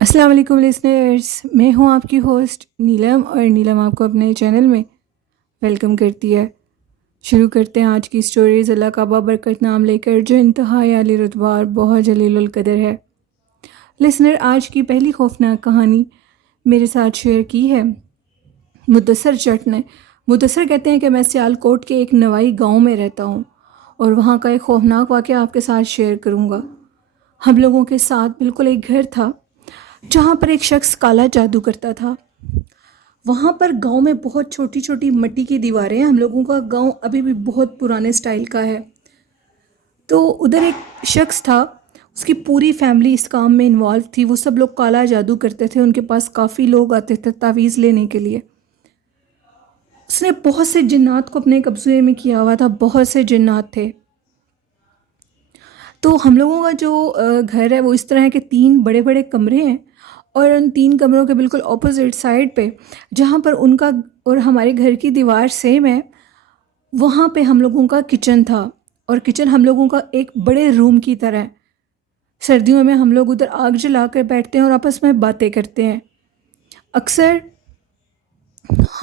السلام علیکم لسنرز، میں ہوں آپ کی ہوسٹ نیلم، اور نیلم آپ کو اپنے چینل میں ویلکم کرتی ہے۔ شروع کرتے ہیں آج کی سٹوریز اللہ کا بابرکت نام لے کر، جو انتہائی عالی رتبہ اور بہت جلیل القدر ہے۔ لسنر، آج کی پہلی خوفناک کہانی میرے ساتھ شیئر کی ہے مدثر جٹ نے۔ مدثر کہتے ہیں کہ میں سیالکوٹ کے ایک نوائی گاؤں میں رہتا ہوں، اور وہاں کا ایک خوفناک واقعہ آپ کے ساتھ شیئر کروں گا۔ ہم لوگوں کے ساتھ بالکل ایک گھر تھا جہاں پر ایک شخص کالا جادو کرتا تھا۔ وہاں پر گاؤں میں بہت چھوٹی چھوٹی مٹی کی دیواریں ہیں۔ ہم لوگوں کا گاؤں ابھی بھی بہت پرانے سٹائل کا ہے۔ تو ادھر ایک شخص تھا، اس کی پوری فیملی اس کام میں انوالو تھی۔ وہ سب لوگ کالا جادو کرتے تھے، ان کے پاس کافی لوگ آتے تھے تعویذ لینے کے لیے۔ اس نے بہت سے جنات کو اپنے قبضے میں کیا ہوا تھا، بہت سے جنات تھے۔ تو ہم لوگوں کا جو گھر ہے وہ اس طرح ہے کہ 3 بڑے بڑے کمرے ہیں، اور ان 3 کمروں کے بالکل اپوزٹ سائڈ پہ، جہاں پر ان کا اور ہمارے گھر کی دیوار سیم ہے، وہاں پہ ہم لوگوں کا کچن تھا۔ اور کچن ہم لوگوں کا ایک بڑے روم کی طرح ہے۔ سردیوں میں ہم لوگ ادھر آگ جلا کر بیٹھتے ہیں اور آپس میں باتیں کرتے ہیں۔ اکثر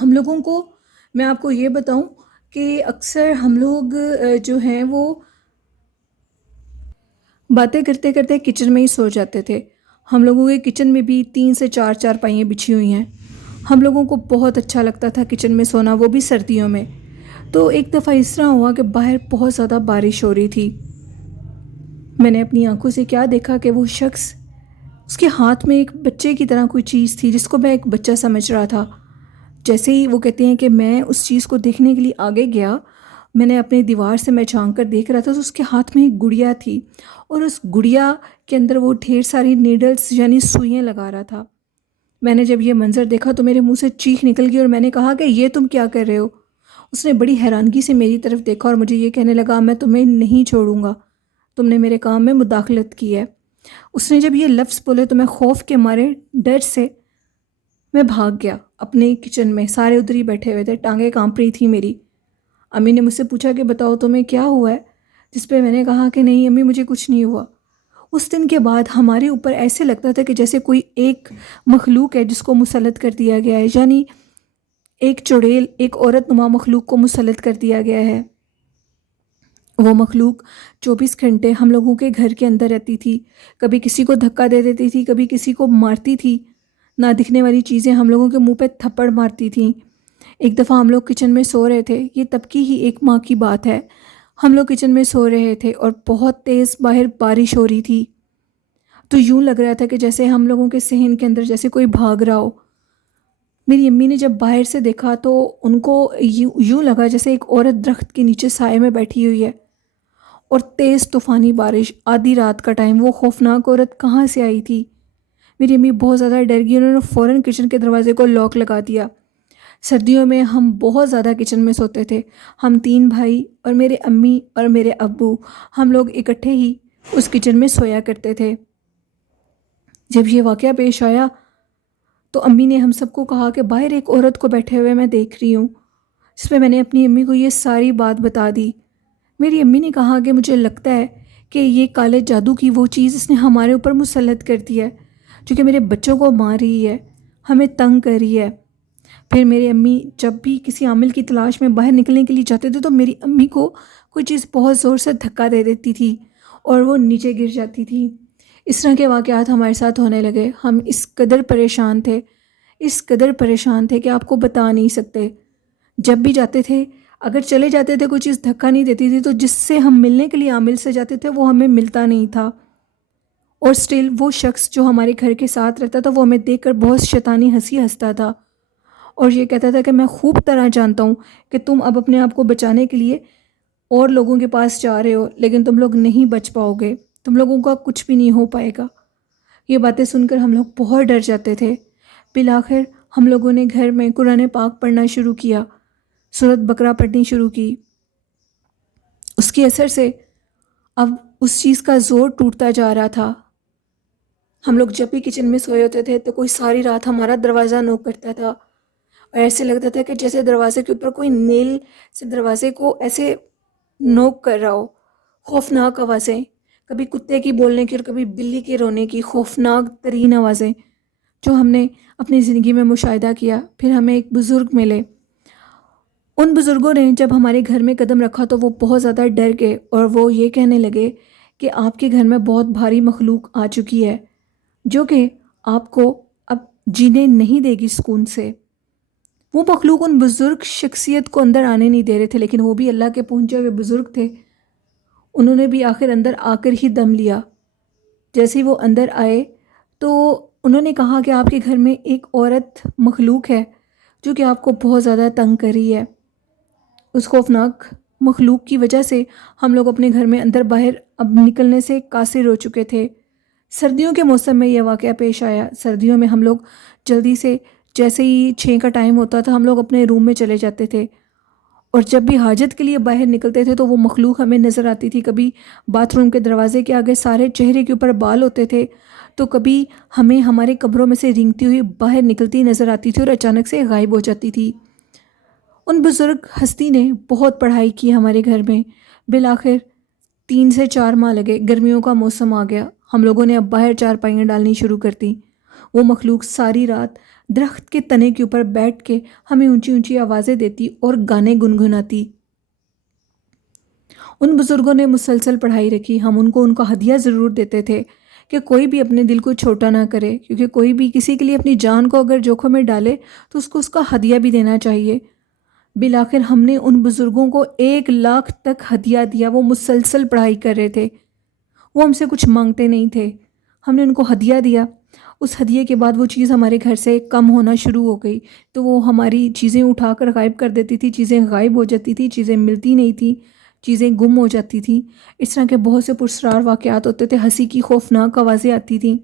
ہم لوگوں کو، میں آپ کو یہ بتاؤں کہ اکثر ہم لوگ جو ہیں وہ باتیں کرتے کرتے کچن میں ہی سو جاتے تھے۔ ہم لوگوں کے کچن میں بھی 3 سے 4 چارپائیاں بچھی ہوئی ہیں۔ ہم لوگوں کو بہت اچھا لگتا تھا کچن میں سونا، وہ بھی سردیوں میں۔ تو ایک دفعہ اس طرح ہوا کہ باہر بہت زیادہ بارش ہو رہی تھی۔ میں نے اپنی آنکھوں سے کیا دیکھا کہ وہ شخص، اس کے ہاتھ میں ایک بچے کی طرح کوئی چیز تھی جس کو میں ایک بچہ سمجھ رہا تھا۔ جیسے ہی وہ کہتے ہیں کہ میں اس چیز کو دیکھنے کے لیے آگے گیا، میں نے اپنی دیوار سے میں جھانک کر دیکھ رہا تھا تو اس کے ہاتھ میں ایک گڑیا تھی، اور اس گڑیا کے اندر وہ ڈھیر ساری نیڈلز یعنی سوئیاں لگا رہا تھا۔ میں نے جب یہ منظر دیکھا تو میرے منہ سے چیخ نکل گئی، اور میں نے کہا کہ یہ تم کیا کر رہے ہو؟ اس نے بڑی حیرانگی سے میری طرف دیکھا اور مجھے یہ کہنے لگا، میں تمہیں نہیں چھوڑوں گا، تم نے میرے کام میں مداخلت کی ہے۔ اس نے جب یہ لفظ بولے تو میں خوف کے مارے ڈر سے میں بھاگ گیا اپنے کچن میں۔ سارے ادھر ہی بیٹھے ہوئے تھے، ٹانگیں کانپ رہی تھیں میری۔ امی نے مجھ سے پوچھا کہ بتاؤ تمہیں کیا ہوا ہے، جس پہ میں نے کہا کہ نہیں امی، مجھے کچھ نہیں ہوا۔ اس دن کے بعد ہمارے اوپر ایسے لگتا تھا کہ جیسے کوئی ایک مخلوق ہے جس کو مسلط کر دیا گیا ہے، یعنی ایک چڑیل، ایک عورت نما مخلوق کو مسلط کر دیا گیا ہے۔ وہ مخلوق 24 گھنٹے ہم لوگوں کے گھر کے اندر رہتی تھی، کبھی کسی کو دھکا دے دیتی تھی، کبھی کسی کو مارتی تھی، نہ دکھنے والی چیزیں ہم لوگوں کے منہ پہ تھپڑ مارتی تھیں۔ ایک دفعہ ہم لوگ کچن میں سو رہے تھے، یہ تب کی ہی 1 ماہ کی بات ہے۔ ہم لوگ کچن میں سو رہے تھے اور بہت تیز باہر بارش ہو رہی تھی، تو یوں لگ رہا تھا کہ جیسے ہم لوگوں کے صحن کے اندر جیسے کوئی بھاگ رہا ہو۔ میری امی نے جب باہر سے دیکھا تو ان کو یوں لگا جیسے ایک عورت درخت کے نیچے سائے میں بیٹھی ہوئی ہے، اور تیز طوفانی بارش، آدھی رات کا ٹائم۔ وہ خوفناک عورت کہاں سے آئی تھی؟ میری امی بہت زیادہ ڈر گئی، انہوں نے فوراً کچن کے دروازے کو لاک لگا دیا۔ سردیوں میں ہم بہت زیادہ کچن میں سوتے تھے، ہم 3 بھائی اور میرے امی اور میرے ابو، ہم لوگ اکٹھے ہی اس کچن میں سویا کرتے تھے۔ جب یہ واقعہ پیش آیا تو امی نے ہم سب کو کہا کہ باہر ایک عورت کو بیٹھے ہوئے میں دیکھ رہی ہوں، جس پہ میں نے اپنی امی کو یہ ساری بات بتا دی۔ میری امی نے کہا کہ مجھے لگتا ہے کہ یہ کالے جادو کی وہ چیز اس نے ہمارے اوپر مسلط کر دی ہے، جو کہ میرے بچوں کو مار رہی ہے، ہمیں تنگ کر رہی ہے۔ پھر میری امی جب بھی کسی عامل کی تلاش میں باہر نکلنے کے لیے جاتے تھے تو میری امی کو کوئی چیز بہت زور سے دھکا دے دیتی تھی اور وہ نیچے گر جاتی تھی۔ اس طرح کے واقعات ہمارے ساتھ ہونے لگے۔ ہم اس قدر پریشان تھے، اس قدر پریشان تھے کہ آپ کو بتا نہیں سکتے۔ جب بھی جاتے تھے، اگر چلے جاتے تھے، کوئی چیز دھکا نہیں دیتی تھی، تو جس سے ہم ملنے کے لیے عامل سے جاتے تھے وہ ہمیں ملتا نہیں تھا، اور سٹل وہ شخص جو ہمارے گھر کے ساتھ رہتا تھا وہ ہمیں دیکھ کر بہت شیطانی ہنسی ہنستا تھا، اور یہ کہتا تھا کہ میں خوب طرح جانتا ہوں کہ تم اب اپنے آپ کو بچانے کے لیے اور لوگوں کے پاس جا رہے ہو، لیکن تم لوگ نہیں بچ پاؤ گے، تم لوگوں کا کچھ بھی نہیں ہو پائے گا۔ یہ باتیں سن کر ہم لوگ بہت ڈر جاتے تھے۔ بالآخر ہم لوگوں نے گھر میں قرآن پاک پڑھنا شروع کیا، سورۃ بقرہ پڑھنی شروع کی۔ اس کے اثر سے اب اس چیز کا زور ٹوٹتا جا رہا تھا۔ ہم لوگ جب بھی کچن میں سوئے ہوتے تھے تو کوئی ساری رات ہمارا دروازہ نوک کرتا تھا، اور ایسے لگتا تھا کہ جیسے دروازے کے اوپر کوئی نیل سے دروازے کو ایسے نوک کر رہا ہو۔ خوفناک آوازیں، کبھی کتے کی بولنے کی اور کبھی بلی کے رونے کی خوفناک ترین آوازیں۔ جو ہم نے اپنی زندگی میں مشاہدہ کیا۔ پھر ہمیں ایک بزرگ ملے، ان بزرگوں نے جب ہمارے گھر میں قدم رکھا تو وہ بہت زیادہ ڈر گئے اور وہ یہ کہنے لگے کہ آپ کے گھر میں بہت بھاری مخلوق آ چکی ہے جو کہ آپ کو اب جینے نہیں دے گی سکون سے۔ وہ مخلوق ان بزرگ شخصیت کو اندر آنے نہیں دے رہے تھے، لیکن وہ بھی اللہ کے پہنچے ہوئے بزرگ تھے، انہوں نے بھی آخر اندر آ کر ہی دم لیا۔ جیسے ہی وہ اندر آئے تو انہوں نے کہا کہ آپ کے گھر میں ایک عورت مخلوق ہے جو کہ آپ کو بہت زیادہ تنگ کر رہی ہے۔ اس خوفناک مخلوق کی وجہ سے ہم لوگ اپنے گھر میں اندر باہر اب نکلنے سے قاصر ہو چکے تھے۔ سردیوں کے موسم میں یہ واقعہ پیش آیا۔ سردیوں میں ہم لوگ جلدی سے جیسے ہی 6 کا ٹائم ہوتا تھا ہم لوگ اپنے روم میں چلے جاتے تھے، اور جب بھی حاجت کے لیے باہر نکلتے تھے تو وہ مخلوق ہمیں نظر آتی تھی۔ کبھی باتھ روم کے دروازے کے آگے سارے چہرے کے اوپر بال ہوتے تھے، تو کبھی ہمیں ہمارے کمروں میں سے رینگتی ہوئی باہر نکلتی نظر آتی تھی اور اچانک سے غائب ہو جاتی تھی۔ ان بزرگ ہستی نے بہت پڑھائی کی ہمارے گھر میں۔ بالآخر 3 سے 4 ماہ لگے، گرمیوں کا موسم آ گیا، ہم لوگوں نے اب باہر چارپائیاں ڈالنی شروع کر دیں۔ وہ مخلوق ساری رات درخت کے تنے کے اوپر بیٹھ کے ہمیں اونچی اونچی آوازیں دیتی اور گانے گنگناتی۔ ان بزرگوں نے مسلسل پڑھائی رکھی، ہم ان کا ہدیہ ضرور دیتے تھے کہ کوئی بھی اپنے دل کو چھوٹا نہ کرے، کیونکہ کوئی بھی کسی کے لیے اپنی جان کو اگر جوکھم میں ڈالے تو اس کو اس کا ہدیہ بھی دینا چاہیے۔ بالآخر ہم نے ان بزرگوں کو 1 لاکھ تک ہدیہ دیا۔ وہ مسلسل پڑھائی کر رہے تھے، وہ ہم سے کچھ مانگتے نہیں تھے، ہم نے ان کو ہدیہ دیا۔ اس ہدیے کے بعد وہ چیز ہمارے گھر سے کم ہونا شروع ہو گئی، تو وہ ہماری چیزیں اٹھا کر غائب کر دیتی تھی، چیزیں غائب ہو جاتی تھی، چیزیں ملتی نہیں تھیں، چیزیں گم ہو جاتی تھیں۔ اس طرح کے بہت سے پراسرار واقعات ہوتے تھے، ہنسی کی خوفناک آوازیں آتی تھیں۔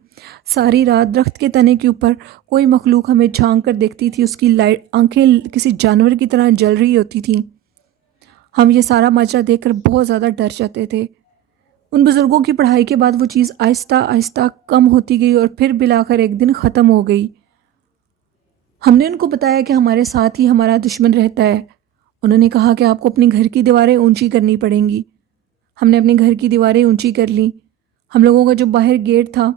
ساری رات درخت کے تنے کے اوپر کوئی مخلوق ہمیں جھانک کر دیکھتی تھی، اس کی آنکھیں کسی جانور کی طرح جل رہی ہوتی تھیں۔ ہم یہ سارا ماجرا دیکھ کر بہت زیادہ ڈر جاتے تھے۔ ان بزرگوں کی پڑھائی کے بعد وہ چیز آہستہ آہستہ کم ہوتی گئی اور پھر بالآخر ایک دن ختم ہو گئی۔ ہم نے ان کو بتایا کہ ہمارے ساتھ ہی ہمارا دشمن رہتا ہے۔ انہوں نے کہا کہ آپ کو اپنی گھر کی دیواریں اونچی کرنی پڑیں گی۔ ہم نے اپنے گھر کی دیواریں اونچی کر لیں۔ ہم لوگوں کا جو باہر گیٹ تھا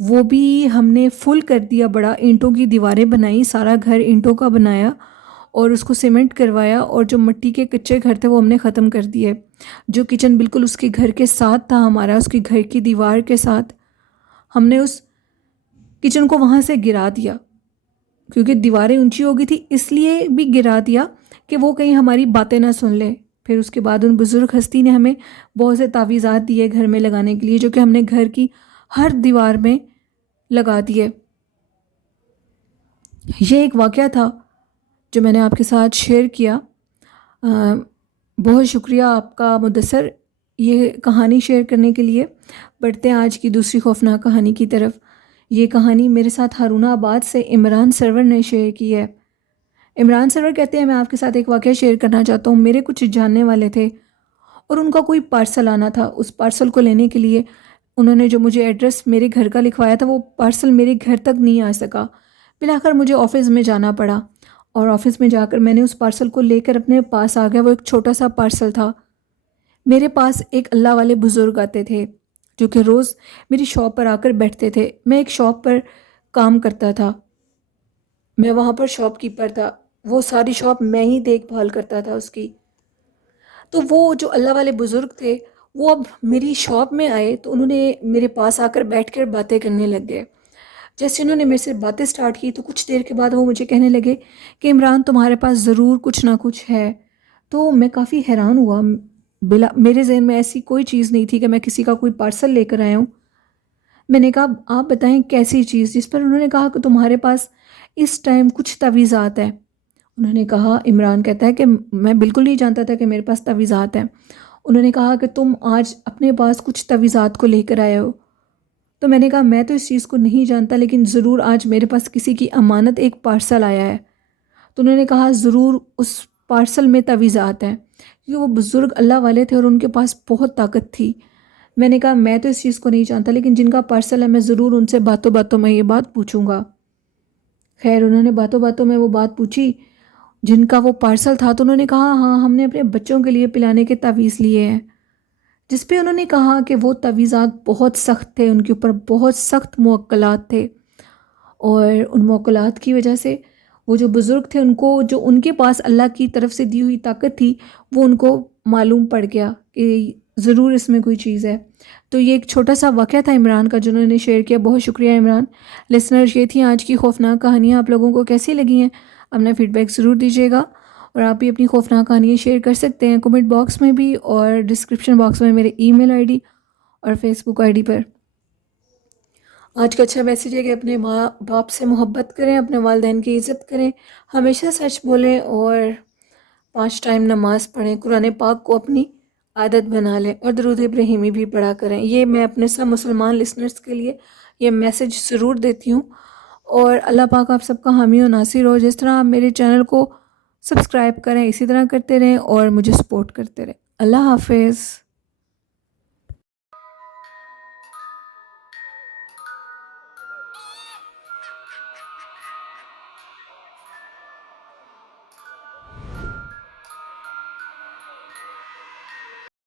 وہ بھی ہم نے فل کر دیا، بڑا اینٹوں کی دیواریں بنائیں، سارا گھر اینٹوں کا بنایا اور اس کو سیمنٹ کروایا، اور جو مٹی کے کچے گھر تھے وہ ہم نے ختم کر دیے۔ جو کچن بالکل اس کے گھر کے ساتھ تھا ہمارا، اس کے گھر کی دیوار کے ساتھ، ہم نے اس کچن کو وہاں سے گرا دیا، کیونکہ دیواریں اونچی ہو گئی تھی اس لیے بھی گرا دیا کہ وہ کہیں ہماری باتیں نہ سن لے۔ پھر اس کے بعد ان بزرگ ہستی نے ہمیں بہت سے تعویذات دیے گھر میں لگانے کے لیے، جو کہ ہم نے گھر کی ہر دیوار میں لگا دیے۔ یہ ایک واقعہ تھا جو میں نے آپ کے ساتھ شیئر کیا۔ بہت شکریہ آپ کا مدثر یہ کہانی شیئر کرنے کے لیے۔ بڑھتے ہیں آج کی دوسری خوفناک کہانی کی طرف۔ یہ کہانی میرے ساتھ ہارون آباد سے عمران سرور نے شیئر کی ہے۔ عمران سرور کہتے ہیں، میں آپ کے ساتھ ایک واقعہ شیئر کرنا چاہتا ہوں۔ میرے کچھ جاننے والے تھے اور ان کا کوئی پارسل آنا تھا۔ اس پارسل کو لینے کے لیے انہوں نے جو مجھے ایڈریس میرے گھر کا لکھوایا تھا وہ پارسل میرے گھر تک نہیں آ سکا۔ بالآخر مجھے آفس میں جانا پڑا، اور آفس میں جا کر میں نے اس پارسل کو لے کر اپنے پاس آ گیا۔ وہ ایک چھوٹا سا پارسل تھا۔ میرے پاس ایک اللہ والے بزرگ آتے تھے جو کہ روز میری شاپ پر آ کر بیٹھتے تھے۔ میں ایک شاپ پر کام کرتا تھا، میں وہاں پر شاپ کیپر تھا، وہ ساری شاپ میں ہی دیکھ بھال کرتا تھا اس کی۔ تو وہ جو اللہ والے بزرگ تھے وہ اب میری شاپ میں آئے تو انہوں نے میرے پاس آ کر بیٹھ کر باتیں کرنے لگ گئے۔ جیسے انہوں نے میرے سے باتیں سٹارٹ کی تو کچھ دیر کے بعد وہ مجھے کہنے لگے کہ عمران تمہارے پاس ضرور کچھ نہ کچھ ہے۔ تو میں کافی حیران ہوا، میرے ذہن میں ایسی کوئی چیز نہیں تھی کہ میں کسی کا کوئی پارسل لے کر آیا ہوں۔ میں نے کہا آپ بتائیں کیسی چیز؟ جس پر انہوں نے کہا کہ تمہارے پاس اس ٹائم کچھ تعویذات ہیں۔ انہوں نے کہا، عمران کہتا ہے کہ میں بالکل نہیں جانتا تھا کہ میرے پاس تعویذات ہیں۔ انہوں نے کہا کہ تم آج اپنے پاس کچھ تعویذات کو لے کر آئے ہو۔ تو میں نے کہا میں تو اس چیز کو نہیں جانتا، لیکن ضرور آج میرے پاس کسی کی امانت ایک پارسل آیا ہے۔ تو انہوں نے کہا ضرور اس پارسل میں تعویذات ہیں، کیونکہ وہ بزرگ اللہ والے تھے اور ان کے پاس بہت طاقت تھی۔ میں نے کہا میں تو اس چیز کو نہیں جانتا، لیکن جن کا پارسل ہے میں ضرور ان سے باتوں باتوں میں یہ بات پوچھوں گا۔ خیر انہوں نے باتوں باتوں میں وہ بات پوچھی جن کا وہ پارسل تھا، تو انہوں نے کہا ہاں ہم نے اپنے بچوں کے لیے پلانے کے تعویذ لیے ہیں۔ جس پہ انہوں نے کہا کہ وہ تعویذات بہت سخت تھے، ان کے اوپر بہت سخت موکلات تھے، اور ان موکلات کی وجہ سے وہ جو بزرگ تھے ان کو جو ان کے پاس اللہ کی طرف سے دی ہوئی طاقت تھی وہ ان کو معلوم پڑ گیا کہ ضرور اس میں کوئی چیز ہے. تو یہ ایک چھوٹا سا واقعہ تھا عمران کا جنہوں نے شیئر کیا. بہت شکریہ عمران. لسنرز یہ تھیں آج کی خوفناک کہانیاں. آپ لوگوں کو کیسی لگی ہیں اپنا فیڈ بیک ضرور دیجیے گا, اور آپ بھی اپنی خوفناک کہانیاں شیئر کر سکتے ہیں کمنٹ باکس میں بھی اور ڈسکرپشن باکس میں میرے ای میل آئی ڈی اور فیس بک آئی ڈی پر. آج کا اچھا میسیج ہے کہ اپنے ماں باپ سے محبت کریں, اپنے والدین کی عزت کریں, ہمیشہ سچ بولیں اور 5 ٹائم نماز پڑھیں, قرآن پاک کو اپنی عادت بنا لیں اور درود ابراہیمی بھی پڑھا کریں. یہ میں اپنے سب مسلمان لسنرز کے لیے یہ میسیج ضرور دیتی ہوں, اور اللہ پاک آپ سب کا حامی و ناصر ہو. جس طرح آپ میرے چینل کو سبسکرائب کریں اسی طرح کرتے رہیں اور مجھے سپورٹ کرتے رہیں. اللہ حافظ.